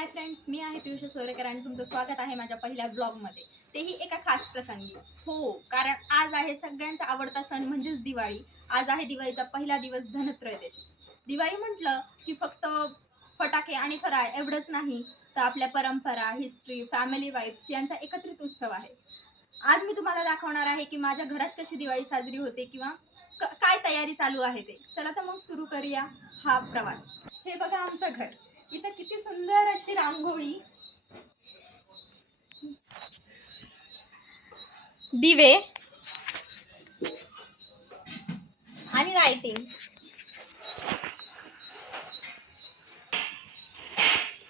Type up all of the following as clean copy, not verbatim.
Hi friends, मी आहे पियुष सोरेकर आणि तुमचं स्वागत आहे माझ्या पहिल्या ब्लॉगमध्ये, तेही एका खास प्रसंगी. हो, कारण आज आहे सगळ्यांचा आवडता सण म्हणजेच दिवाळी. आज आहे दिवाळीचा पहिला दिवस, धनत्रयोदशी. दिवाळी म्हटलं की फक्त फटाके आणि फराळ एवढंच नाही, तर आपल्या परंपरा, हिस्ट्री, फॅमिली वाईब्स यांचा एकत्रित उत्सव आहे. आज मी तुम्हाला दाखवणार आहे की माझ्या घरात कशी दिवाळी साजरी होते किंवा काय तयारी चालू आहे ते. चला तर मग सुरू करूया हा प्रवास. हे बघा आमचं घर. इथं किती सुंदर अशी रांगोळी, दिवे आणि लाइटिंग.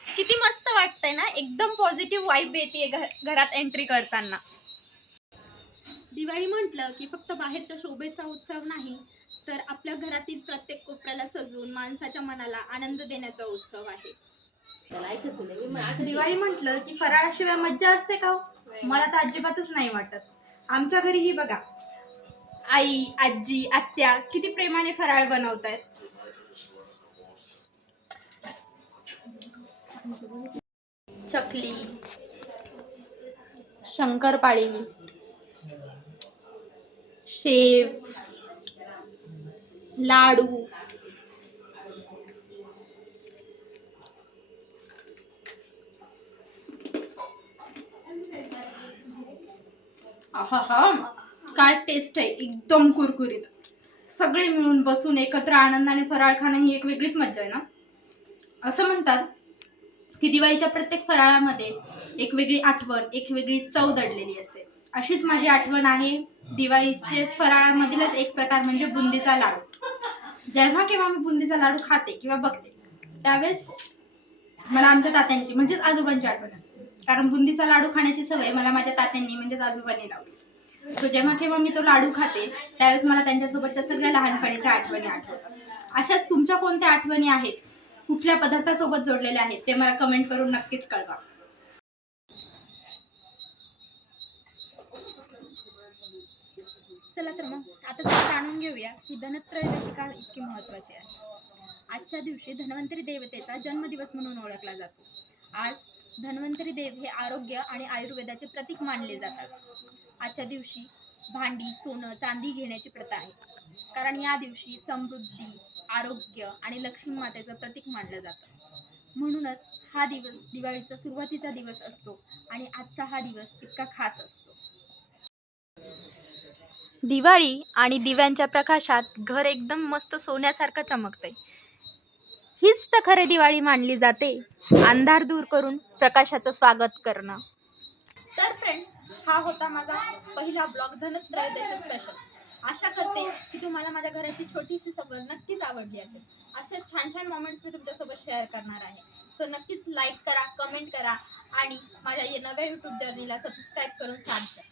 किती मस्त वाटतंय ना, एकदम पॉझिटिव्ह वाईब येते घरात एंट्री करताना. दिवाळी म्हटलं की फक्त बाहेरच्या शोभेचा उत्सव नाही, तर आपल्या घरातील प्रत्येक कोपऱ्याला सजवून माणसाच्या मनाला आनंद देण्याचा उत्सव आहे. दिवाळी म्हटलं की फराळाशिवाय मज्जा असते का? मला तर अजिबातच नाही वाटत. आमच्या घरी ही बघा, आई, आजी, आत्या किती प्रेमाने फराळ बनवतायत. चकली, शंकरपाळी, शेव, लाडू, आहा, काय टेस्ट आहे, एकदम कुरकुरीत. सगळे मिळून बसून एकत्र आनंदाने फराळ खाणं ही एक वेगळीच मज्जा आहे ना. असं म्हणतात की दिवाळीच्या प्रत्येक फराळामध्ये एक वेगळी आठवण, एक वेगळी चव दडलेली असते. अशीच माझी आठवण आहे दिवाळीचे फराळामधीलच एक प्रकार म्हणजे बुंदीचा लाडू. जेव्हा केव्हा मी बुंदीचा लाडू खाते किंवा बघते, त्यावेळेस मला आमच्या तात्यांची म्हणजेच आजोबांची आठवण येते. कारण बुंदीचा लाडू खाण्याची सवय मला माझ्या तात्यांनी म्हणजेच आजोबांनी लावली. तो जेव्हा केव्हा मी तो लाडू खाते, त्यावेळेस मला त्यांच्यासोबतच्या सगळ्या लहानपणीच्या आठवणी आठवतात. अशाच तुमच्या कोणत्या आठवणी आहेत, कुठल्या पदार्थासोबत जोडलेल्या आहेत, ते मला कमेंट करून नक्कीच कळवा. चला तर मग आता जाणून घेऊया की धनत्रयोदशी का इतकी महत्त्वाची आहे. आजच्या दिवशी धन्वंतरी देवतेचा जन्मदिवस म्हणून ओळखला जातो. आज धन्वंतरी देव हे आरोग्य आणि आयुर्वेदाचे प्रतीक मानले जातात. आजच्या दिवशी भांडी, सोनं, चांदी घेण्याची प्रथा आहे, कारण या दिवशी समृद्धी, आरोग्य आणि लक्ष्मी मातेचं प्रतीक मानलं जातं. म्हणूनच हा दिवस दिवाळीचा सुरुवातीचा दिवस असतो आणि आजचा हा दिवस इतका खास असतो. दिवाळी आणि दिव्यांच्या प्रकाशात घर एकदम मस्त सोन्यासारखं चमकतंय. हीच तर खरी दिवाळी मानली जाते, अंधार दूर करून प्रकाशाचं स्वागत करणं. तर फ्रेंड्स, हा होता माझा पहिला ब्लॉग, धनत्रयोदशी स्पेशल. आशा करते की तुम्हाला माझ्या घराची छोटीशी सफर नक्कीच आवडली असेल. असे छान छान मोमेंट्स मी तुमच्यासोबत शेअर करणार आहे. सो नक्कीच लाईक करा, कमेंट करा आणि माझ्या नव्या यूट्यूब जर्नीला सबस्क्राईब करून साथ द्या.